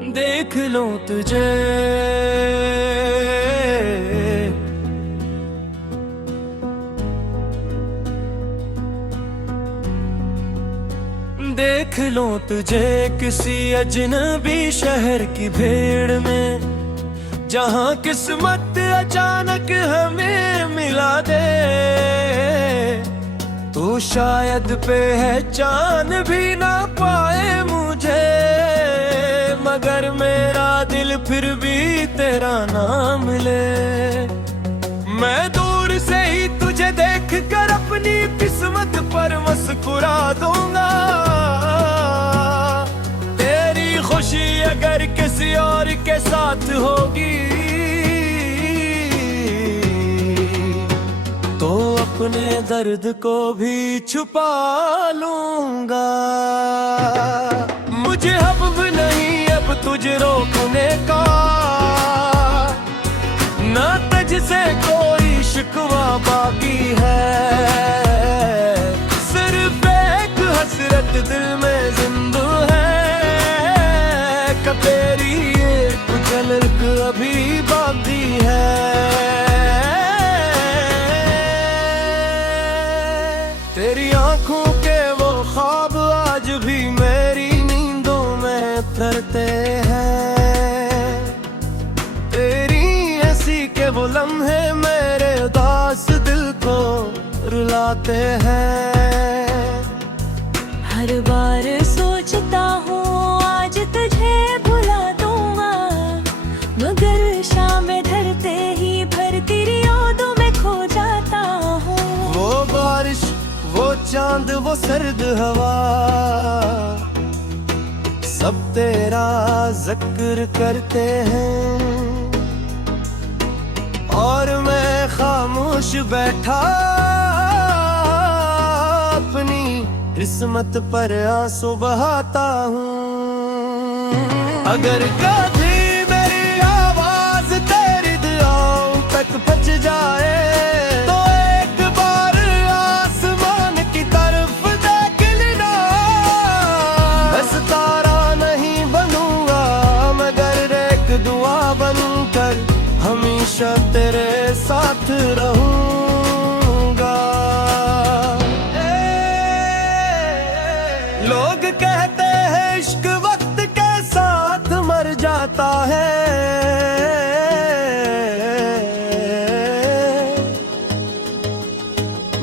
देख लो तुझे देख लो तुझे किसी अजनबी शहर की भीड़ में, जहां किस्मत अचानक हमें मिला दे। तू शायद पहचान भी ना पाए मुझे, मगर मेरा दिल फिर भी तेरा नाम ले। मैं दूर से ही तुझे देख कर अपनी किस्मत पर मुस्कुरा दूंगा। तेरी खुशी अगर किसी और के साथ होगी तो अपने दर्द को भी छुपा लूंगा। मुझे अब नहीं अब तुझे रोकने का, ना तुझसे कोई शिकवा बाकी है। सिर्फ एक हसरत दिल में जिंदा है, कि तेरी एक झलक अभी बाकी है। तेरी आंखों के वो ख्वाब आज भी मेरी नींदों में तरते हैं। तेरी ऐसी के वो लम्हे मेरे उदास दिल को रुलाते हैं। हर बार सोचता हूँ आज तुझे भुला दूंगा, मगर शाम ढलते ही भर तेरी यादों में खो जाता हूँ। वो बारिश, वो चांद, वो सर्द हवा, सब तेरा जिक्र करते हैं। और मैं खामोश बैठा अपनी किस्मत पर आंसू बहाता हूँ। अगर कभी मेरी आवाज तेरी दुआओं तक पहुंच जाए तो एक बार आसमान की तरफ देख लेना। बस तारा नहीं बनूंगा मगर एक दुआ बनकर हमेशा तेरे साथ रहूंगा। लोग कहते हैं इश्क वक्त के साथ मर जाता है,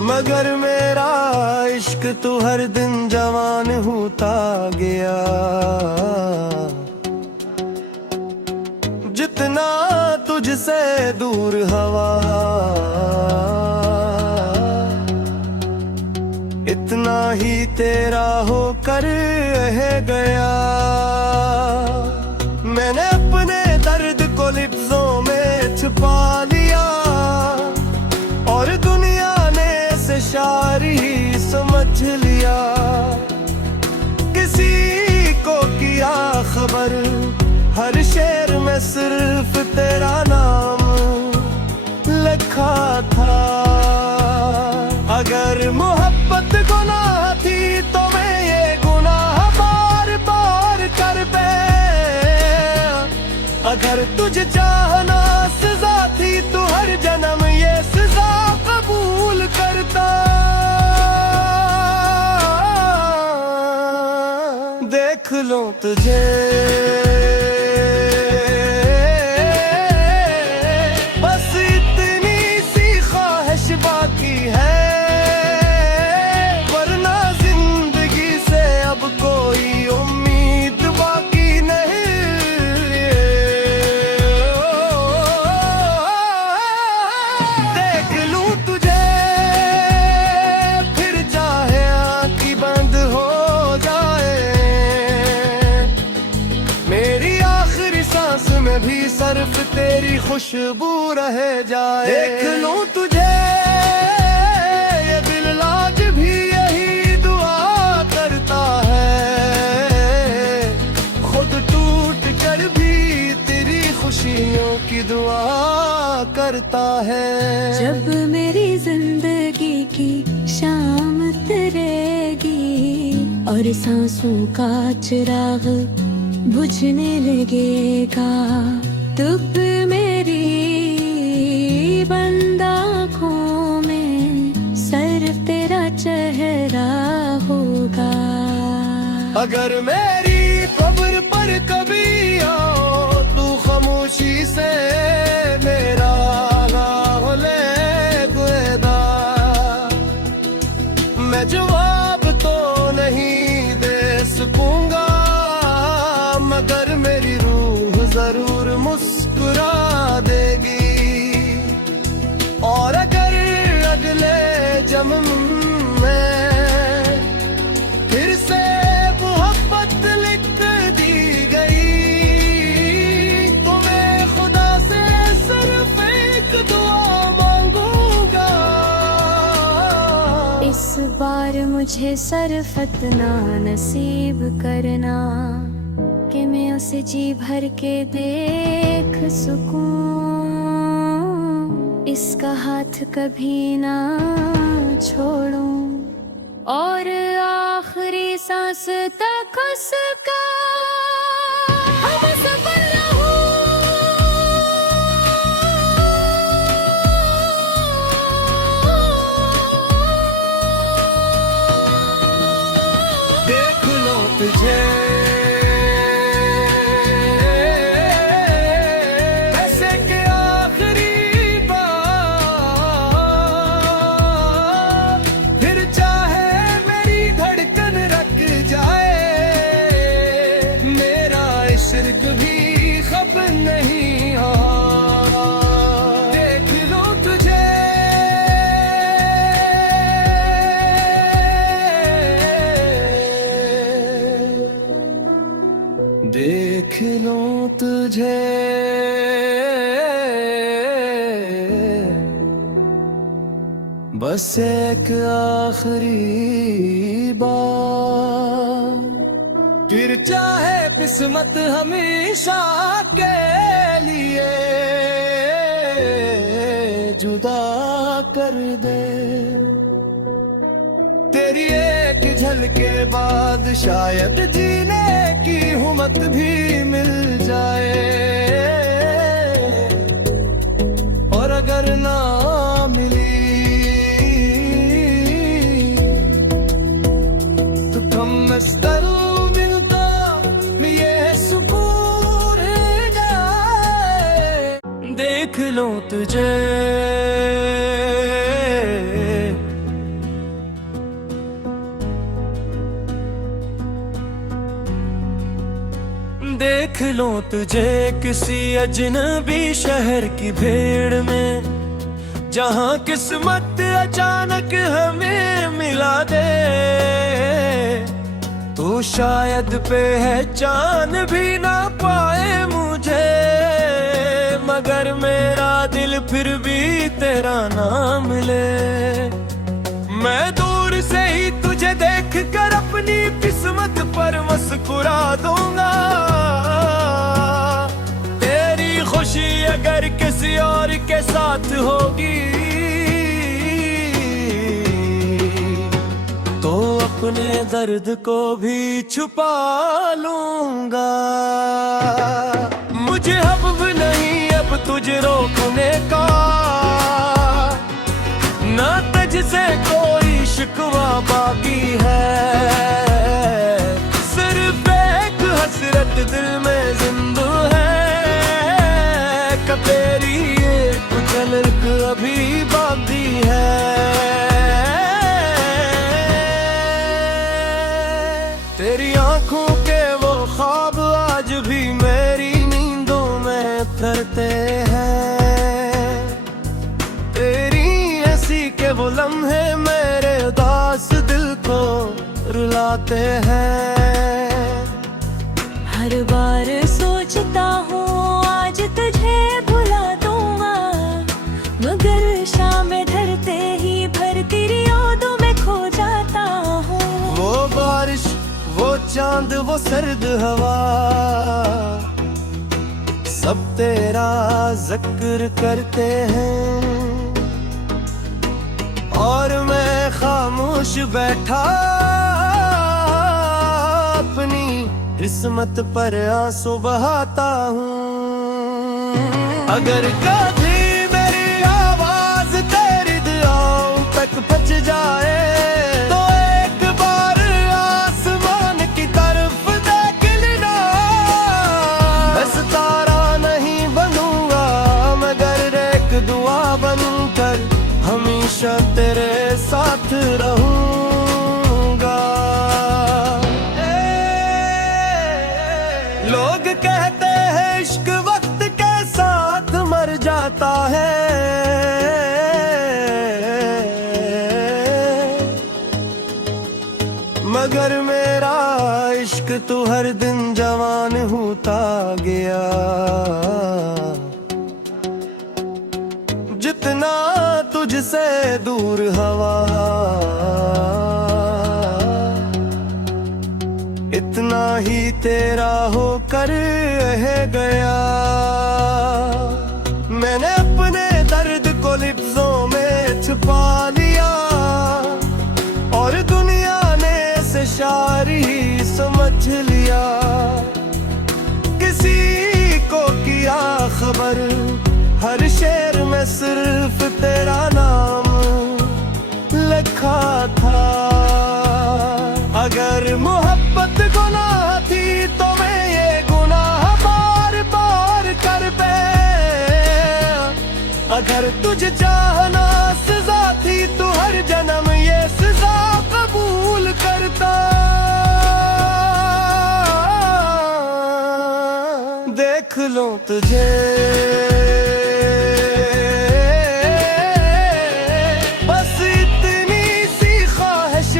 मगर मेरा इश्क तो हर दिन जवान होता गया। जितना तुझसे दूर हवा, इतना ही तेरा होकर रह गया। मैंने अपने दर्द को लिफ्ज़ों में छुपा लिया और दुनिया ने इसे शायरी समझ लिया। किसी को किया खबर हर शेर में सिर्फ तेरा नाम लिखा था। अगर मोहब्बत गुनाह थी तो मैं ये गुनाह बार बार कर पे। अगर तुझे चाहना सजा थी तो हर जन्म ये सजा कबूल करता। देख लो तुझे बस इतनी सी ख्वाहिश बाकी है, वरना जिंदगी से अब कोई उम्मीद बाकी नहीं। देख लूं तुझे फिर चाहे आँखें बंद हो जाए, मेरी आखिरी सांस में भी सिर्फ तेरी खुशबू रह जाए। देख लूं तुझे ये दिल आज भी यही दुआ करता है, खुद टूट कर भी तेरी खुशियों की दुआ करता है। जब मेरी जिंदगी की शाम तेरेगी और सांसों का चिराग बुझने लगेगा तुब मेरी बंद आँखों में सिर्फ तेरा चेहरा होगा। अगर मेरी कब्र पर कभी आओ तू खामोशी से मेरा नाम लेगा, मैं जवाब तो नहीं दे सकूंगा मगर मेरी रूह जरूर मुस्कुरा देगी। और अगर अगले जन्म में फिर से मोहब्बत लिख दी गई तो मैं खुदा से सिर्फ एक दुआ मांगूंगा। इस बार मुझे सरफत ना नसीब करना कि मैं उसे जी भर के देख सकूं, इसका हाथ कभी ना छोड़ूं और आखिरी सांस तक उसका हम सफल देख लो तुझे ऐसे के आखिरी बार, फिर चाहे मेरी धड़कन रख जाए मेरा इश्क भी खफ नहीं हो। देख लो तुझे देख लूं तुझे बस एक आखिरी बार, फिर चाहे किस्मत हमेशा के लिए जुदा कर दे। तेरी एक झलके बाद शायद जीने की हिम्मत भी मिल जाए, और अगर ना मिली तो कम अज़ मिलता ये सुकून जाए। देख लो तुझे देख लो तुझे किसी अजनबी शहर की भीड़ में, जहां किस्मत अचानक हमें मिला दे। तू शायद पहचान भी ना पाए मुझे मगर मेरा दिल फिर भी तेरा नाम ले। मैं दूर से ही तुझे देख कर अपनी किस्मत पर मुस्कुरा दूंगा। तेरी खुशी अगर किसी और के साथ होगी तो अपने दर्द को भी छुपा लूंगा। मुझे अब नहीं अब तुझे रोकने का, ना तुझसे कोई शिकवा बाकी है। सिर्फ एक हसरत दिल में जिंदा है कि तेरी एक झलक अभी बाकी है। तेरी आंखों के वो ख्वाब आज भी मेरी नींदों में उतरते हैं। तेरी हंसी के वो लम्हे मेरे उदास दिल को रुलाते हैं। हर बार सोचता हूँ आज तुझे भुला दूंगा मगर शाम ढलते ही भर तेरी यादों में खो जाता हूँ। वो बारिश वो चांद वो सर्द हवा सब तेरा जिक्र करते हैं, और मैं खामोश बैठा अपनी किस्मत पर आंसू बहाता हूँ। अगर कभी मेरी आवाज तेरी दुआओं तक पहुंच जाए तो एक बार आसमान की तरफ देख लेना। मैं सितारा नहीं बनूंगा मगर एक दुआ बनकर हमेशा तेरे साथ रहूंगा। लोग कहते हैं इश्क वक्त के साथ मर जाता है, मगर मेरा इश्क तो हर दिन जवान होता गया। जितना तुझसे दूर हवा इतना ही तेरा होकर रह गया। मैंने अपने दर्द को लिफ्ज़ों में छुपा लिया और दुनिया ने इसे शायरी समझ लिया। किसी को किया खबर हर शेर में सिर्फ तेरा नाम लिखा था। अगर मोहब्बत गुनाह थी तो मैं ये गुनाह बार बार कर पे। अगर तुझे चाहना सजा थी तो हर जन्म ये सजा कबूल करता। देख लो तुझे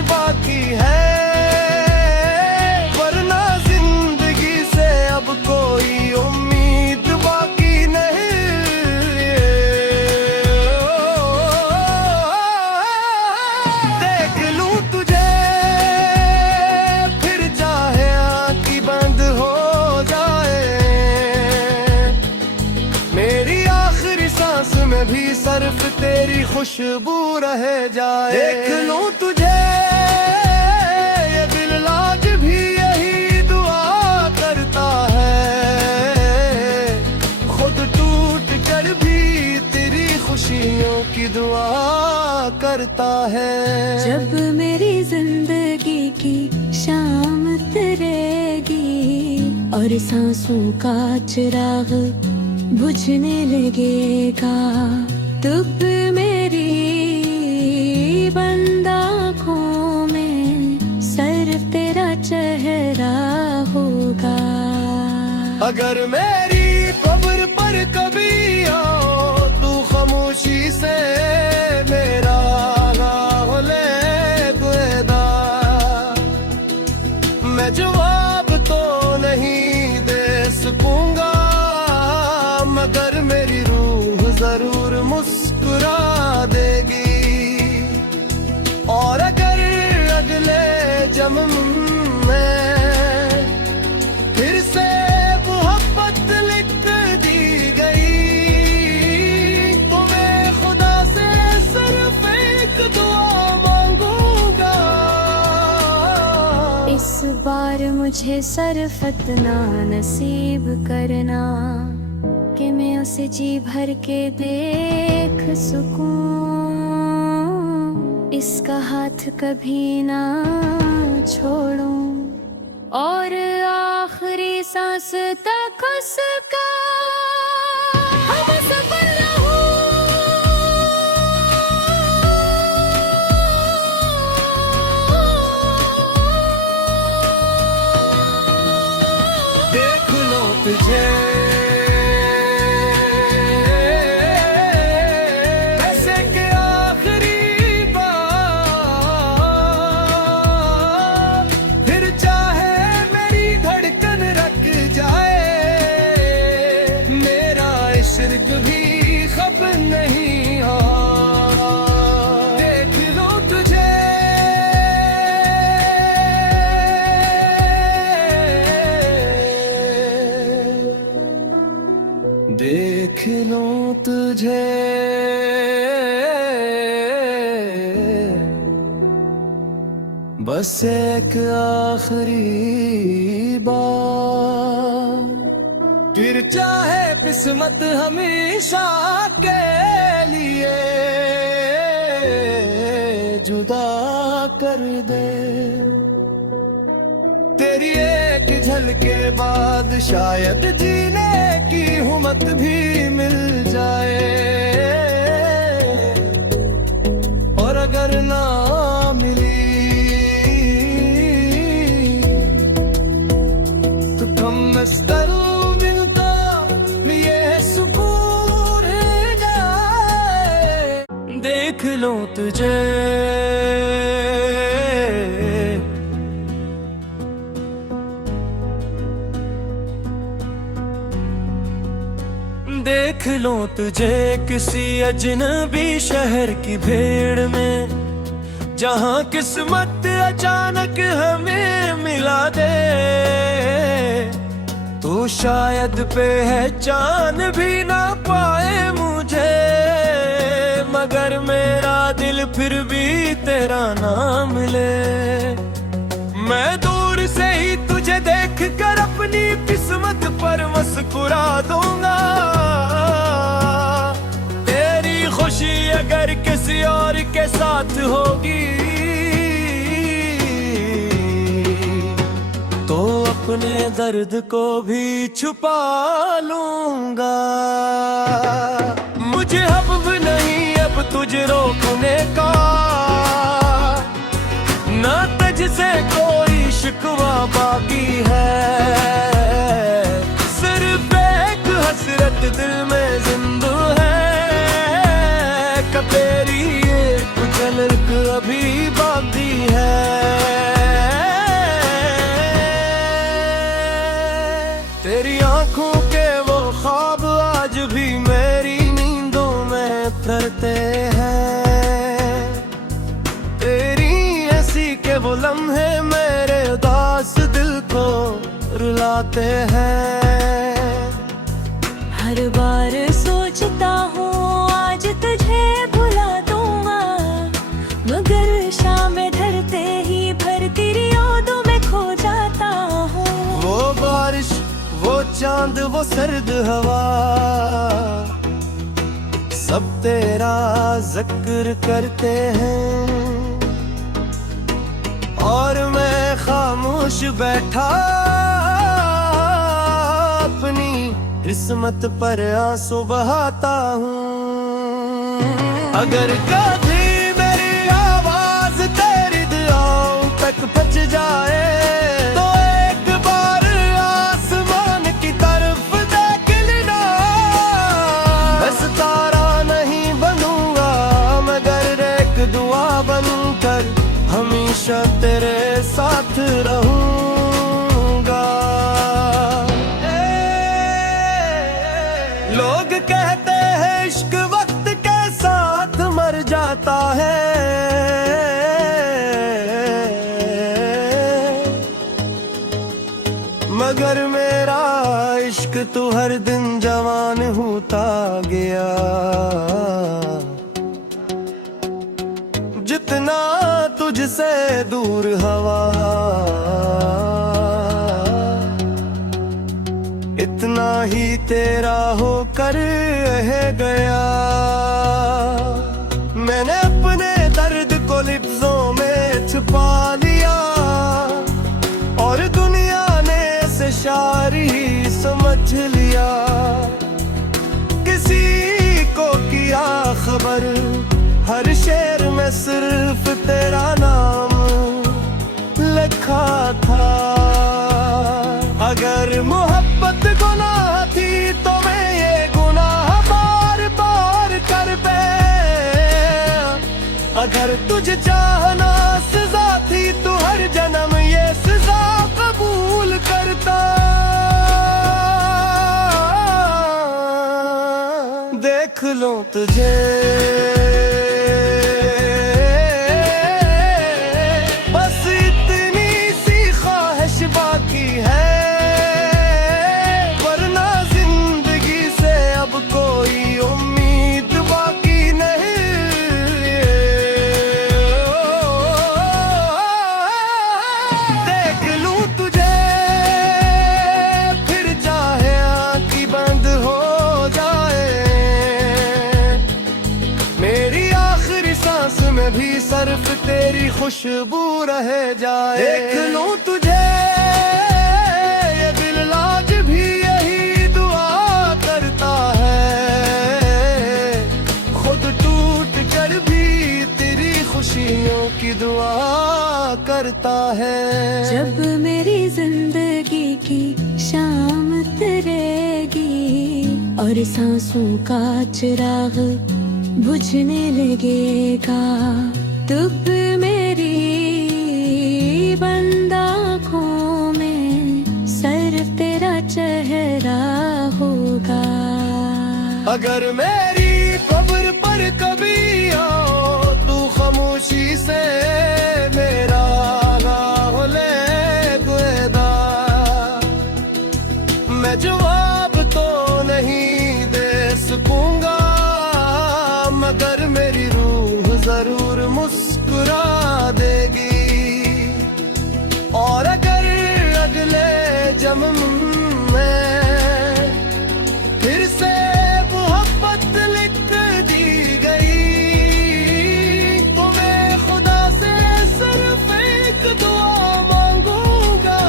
बाकी है, वरना जिंदगी से अब कोई उम्मीद बाकी नहीं। देख लूं तुझे फिर चाहे आँखें बंद हो जाए, मेरी आखिरी सांस में भी सिर्फ तेरी खुशबू रह जाए। देख लूं तुझे खुशियों की दुआ करता है। जब मेरी जिंदगी की शाम तेरेगी और सांसों का चिराग बुझने लगेगा, तब मेरी बंद आँखों में सिर्फ तेरा चेहरा होगा। अगर मेरी कब्र पर कभी आओ खामोशी से मेरा नाम ले देना। मैं जवाब तो नहीं दे सकूंगा मगर मेरी रूह जरूर मुस्कुरा देगी। और अगर अगले जन्म में फिर से मोहब्बत लिख दी गई इस बार मुझे सिर्फ इतना नसीब करना कि मैं उसे जी भर के देख सकूं। इसका हाथ कभी ना छोड़ूं और आखिरी सांस तक उसका हम सफर तुझे ऐसे के आखिरी बार फिर चाहे मेरी धड़कन रख जाए, मेरा इश्क भी खफ नहीं हो। देख लो तुझे देख लूं तुझे बस एक आखिरी बार। फिर चाहे किस्मत हमेशा के लिए जुदा कर दे। तेरी एक झलके बाद शायद जीने की हिम्मत भी मिल जाए, और अगर ना मिली तो कम अज़ मिलता ये सुकून जाए। देख लो तुझे देख लो तुझे किसी अजनबी शहर की भीड़ में, जहां किस्मत अचानक हमें मिला दे। तू शायद पहचान भी ना पाए मुझे, मगर मेरा दिल फिर भी तेरा नाम ले। मैं दूर से ही तुझे देख कर अपनी किस्मत पर मुस्कुरा दूंगा। तेरी खुशी अगर किसी और के साथ होगी तो अपने दर्द को भी छुपा लूंगा। मुझे अब नहीं अब तुझे रोकने का, ना तुझसे कोई शिकवा बाकी है। सिर्फ एक हसरत दिल में जिंदा है, कि तेरी एक झलक अभी बाकी है। तेरी आंखों के वो ख्वाब आज भी मेरी नींदों में फिरते हैं। तेरी ऐसी के वो लम्हे मेरे उदास दिल को रुलाते हैं। हर बार सोचता हूँ आज तुझे भुला दूंगा, मगर शाम ढलते ही भर तेरी यादों में खो जाता हूँ। वो बारिश, वो चांद, वो सर्द हवा, सब तेरा जिक्र करते हैं। और मैं खामोश बैठा अपनी किस्मत पर आंसू बहाता हूँ। अगर कभी मेरी आवाज तेरी दुआओं तक पहुंच जाए तो एक बार आसमान की तरफ देख लेना। बस तारा नहीं बनूंगा मगर एक दुआ बनकर हमेशा तेरे साथ रहूंगा। लोग कहते हैं इश्क वक्त के साथ मर जाता है, मगर मेरा इश्क तो हर दिन जवान होता गया। जितना तुझसे दूर हवा, इतना ही तेरा होकर रह गया। मैंने अपने दर्द को लिफ्ज़ों में छुपा लिया, और दुनिया ने इसे शायरी समझ लिया। किसी को किया खबर हर शेर में सिर्फ तेरा नाम लिखा था। अगर मोहब्बत गुनाह थी तो मैं ये गुनाह बार बार कर पे। अगर तुझे चाहना सजा थी तो हर जन्म ये सजा कबूल करता। देख लो तुझे बस इतनी सी ख्वाहिश बाकी है, वरना जिंदगी से अब कोई उम्मीद बाकी नहीं। देख लूं तुझे फिर चाहे आंखें सिर्फ तेरी खुशबू रह जाए। देख लूं तुझे ये दिल आज भी यही दुआ करता है, खुद टूट कर भी तेरी खुशियों की दुआ करता है। जब मेरी जिंदगी की शाम उतरेगी और सांसों का चिराग बुझने लगेगा, तब मेरी बंद आँखों में सिर्फ तेरा चेहरा होगा। अगर मेरी कब्र पर कभी आओ तू खामोशी से मेरा नाम ले देना, मैं जवाब तो नहीं दे सकूंगा मगर मेरी रूह जरूर मुस्कुरा देगी। और अगर अगले जन्म में फिर से मोहब्बत लिख दी गई तो मैं खुदा से सिर्फ एक दुआ मांगूंगा।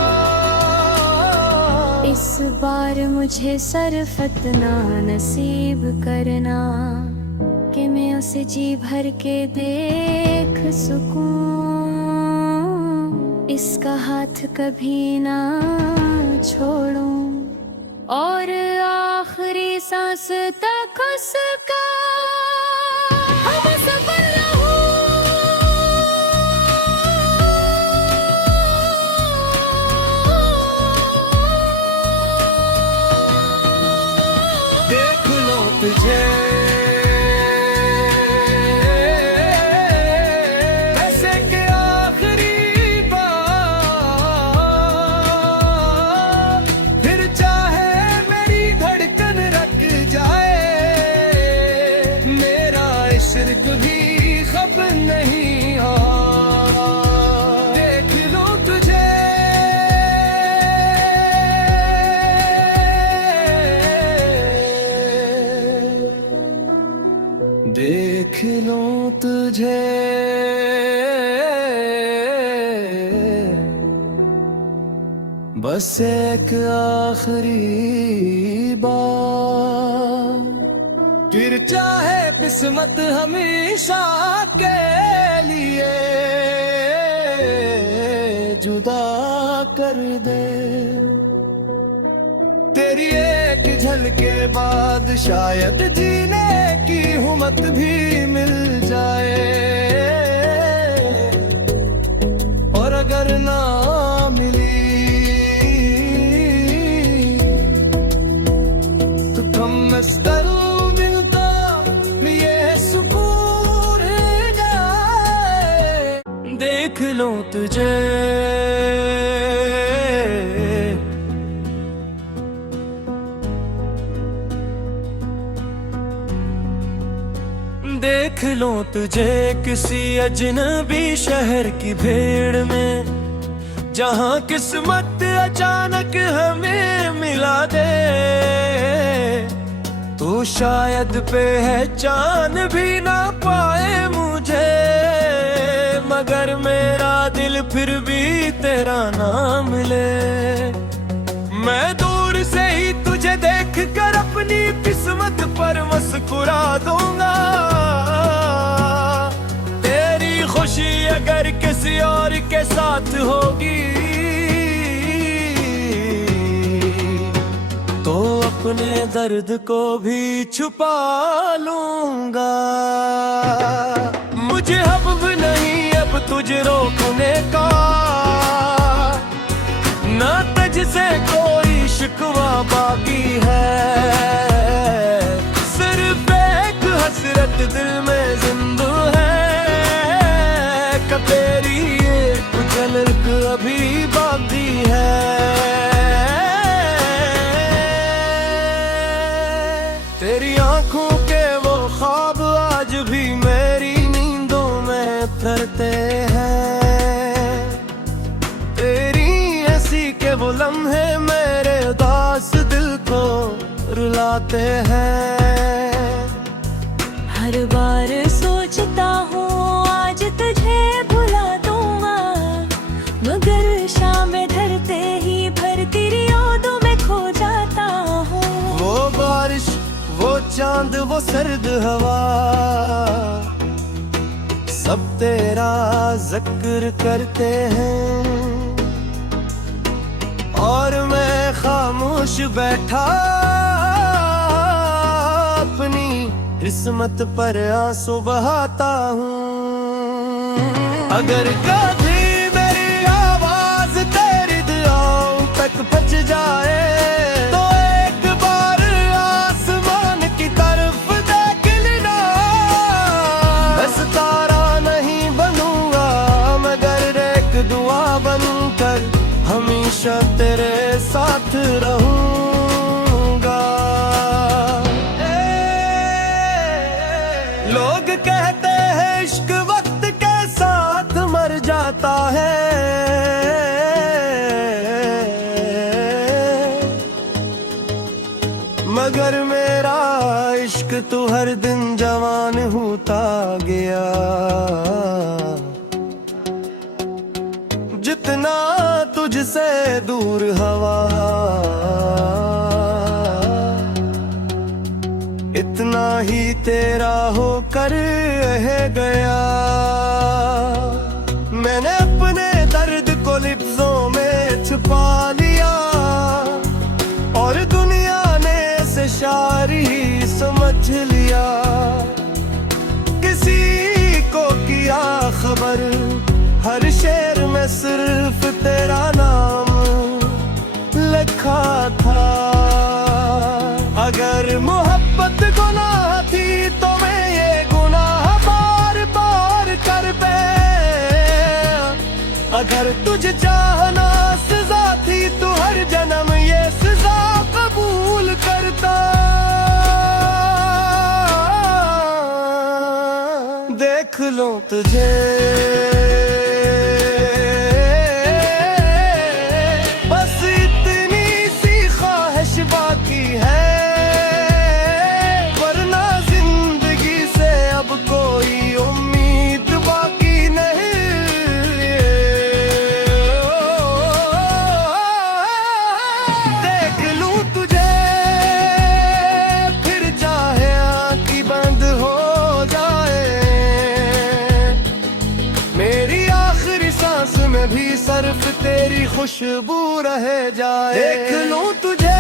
इस बार मुझे सरफत ना नसीब करना कि मैं उसे जी भर के देख सकूं, इसका हाथ कभी ना छोड़ूं और आखिरी सांस तक उसका हम सफर रहूं। देख लो तुझे सिर्फ भी खप नहीं हो। देख लो तुझे देख लो तुझे बस एक आखिरी बार, फिर चाहे किस्मत हमेशा के लिए जुदा कर दे। तेरी एक झलके बाद शायद जीने की हिम्मत भी मिल जाए, और अगर ना मिली तो कम अज़ देख लो तुझे देख लो तुझे किसी अजनबी शहर की भीड़ में, जहां किस्मत अचानक हमें मिला दे। तू शायद पहचान भी ना पाए मुझे मगर मेरा दिल फिर भी तेरा नाम ले। मैं दूर से ही तुझे देख कर अपनी किस्मत पर मुस्कुरा दूंगा। तेरी खुशी अगर किसी और के साथ होगी तो अपने दर्द को भी छुपा लूंगा। मुझे अब नहीं अब तुझे रोकने का, ना तुझसे कोई शिकवा बाकी है। सिर्फ एक हसरत दिल में जिंदा है कि तेरी एक झलक अभी बाकी है। तेरी आंखों के वो ख्वाब आज भी मेरी नींदों में फिरते हैं। तेरी हंसी के वो लम्हे मेरे उदास दिल को रुलाते हैं। हर बार सोचता हूँ आज तुझे चांद वो सर्द हवा, सब तेरा जिक्र करते हैं और मैं खामोश बैठा अपनी किस्मत पर आंसू बहाता हूँ। अगर कभी मेरी आवाज तेरी दुआओं तक पहुंच जाए तो एक बार आसमान की तरफ देख लेना। मैं सितारा नहीं बनूंगा मगर एक दुआ बनकर हमेशा तेरे साथ रहूंगा। लोग कहते हैं इश्क वक्त के साथ मर जाता है, मगर मेरा इश्क तो हर दिन जवान होता गया। जितना तुझसे दूर हवा इतना ही तेरा होकर रह गया। मैंने अपने दर्द को लिफ्ज़ों में छुपा लिया और दुनिया ने इसे शायरी समझ लिया। किसी को किया खबर हर शेर में सिर्फ तेरा नाम लिखा था। अगर मोहब्बत गुनाह थी तो मैं ये गुनाह बार बार कर पे। अगर तुझे चाहना सजा थी तो हर जन्म ये सजा कबूल करता। देख लो तुझे बाकी है, वरना जिंदगी से अब कोई उम्मीद बाकी नहीं। देख लूं तुझे फिर चाहे आँखें बंद हो जाए, मेरी आखिरी सांस में भी सिर्फ तेरी खुशबू रह जाए। देख लूं तुझे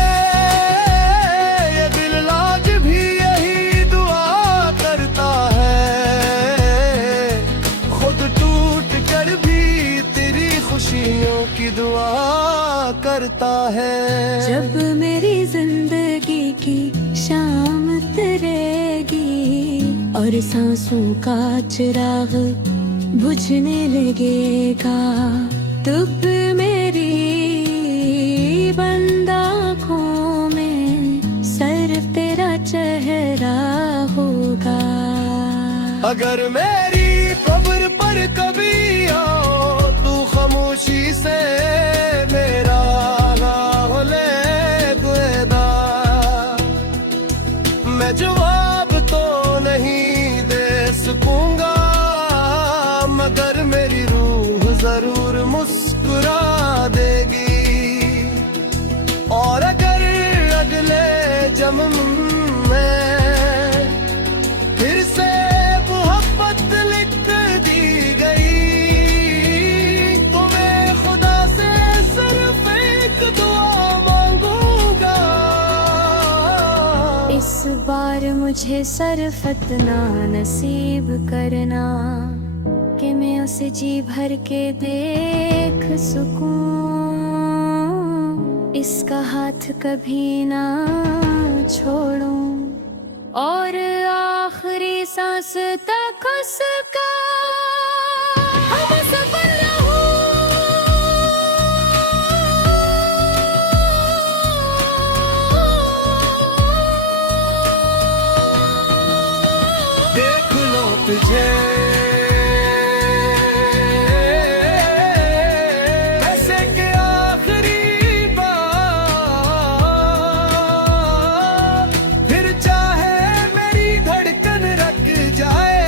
खुशियों की दुआ करता है। जब मेरी जिंदगी की शाम तेरेगी और सांसों का चिराग बुझने लगेगा, तब मेरी बंद आँखों में सिर्फ तेरा चेहरा होगा। अगर मेरी कब्र पर कभी आओ खामोशी से मेरा नाम ले दुएदा, मैं जवाब तो नहीं दे सकूंगा मगर मेरी रूह जरूर मुस्कुरा देगी। और अगर अगले जन्म में फिर से मोहब्बत लिख दी गई इस बार मुझे सरफत ना नसीब करना कि मैं उसे जी भर के देख सकूं। इसका हाथ कभी ना छोड़ूं और आखिरी सांस तक उसका हम सफर रहूं। देख लो तुझे ऐसे के आखिरी बार, फिर चाहे मेरी धड़कन रख जाए,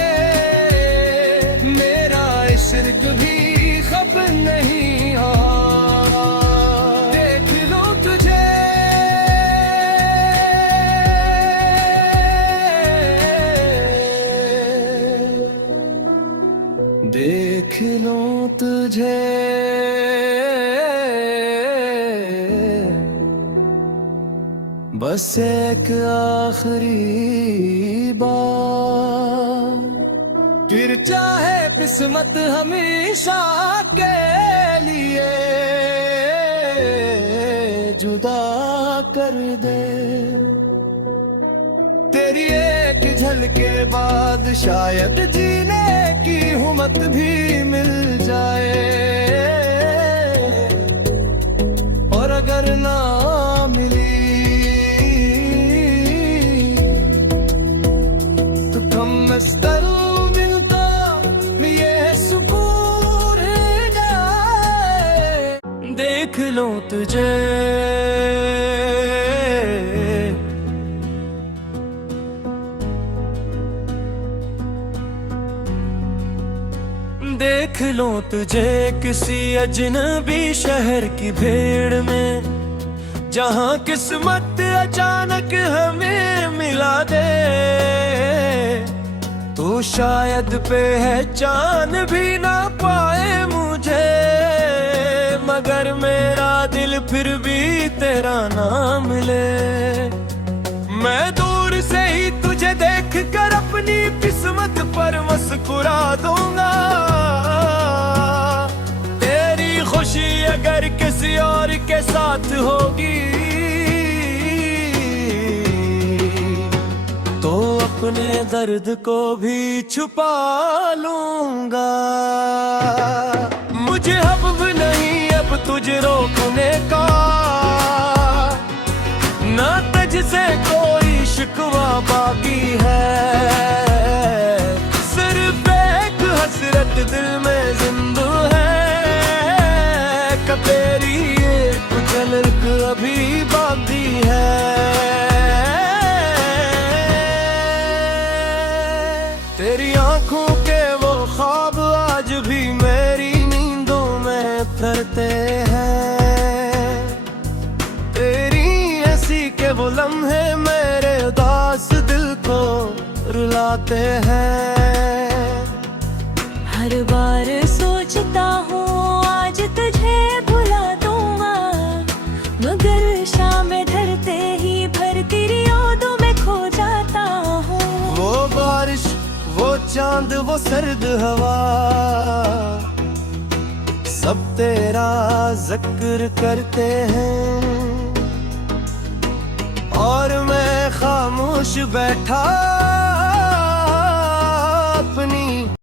बस एक आखिरी बार, फिर चाहे किस्मत हमेशा के लिए जुदा कर दे। तेरी एक झलके बाद शायद जीने की हिम्मत भी मिल जाए, और अगर ना मिली तो कम अज़ मिलता ये सुकून जाए। देख लो तुझे देख लो तुझे किसी अजनबी शहर की भीड़ में, जहां किस्मत अचानक हमें मिला दे। तू शायद पहचान भी ना पाए मुझे, मगर मेरा दिल फिर भी तेरा नाम ले। मैं दूर से ही तुझे देख कर अपनी किस्मत पर मुस्कुरा दूंगा। तेरी खुशी अगर किसी और के साथ होगी तो अपने दर्द को भी छुपा लूंगा। मुझे अब नहीं अब तुझे रोकने का, ना तुझसे कोई शिकवा बाकी है। सिर्फ एक हसरत दिल में जिंदा है, कि तेरी एक झलक अभी बाकी है। तेरी आंखों के वो ख्वाब आज भी मेरी नींदों में फिरते हैं। तेरी हंसी के वो लम्हे मेरे उदास दिल को रुलाते हैं। हर बार सोचता हूँ आज तुझे भुला दूंगा, मगर शाम ढलते ही भर तेरी यादों में खो जाता हूँ। वो बारिश, वो चांद, वो सर्द हवा, सब तेरा जिक्र करते हैं। और मैं खामोश बैठा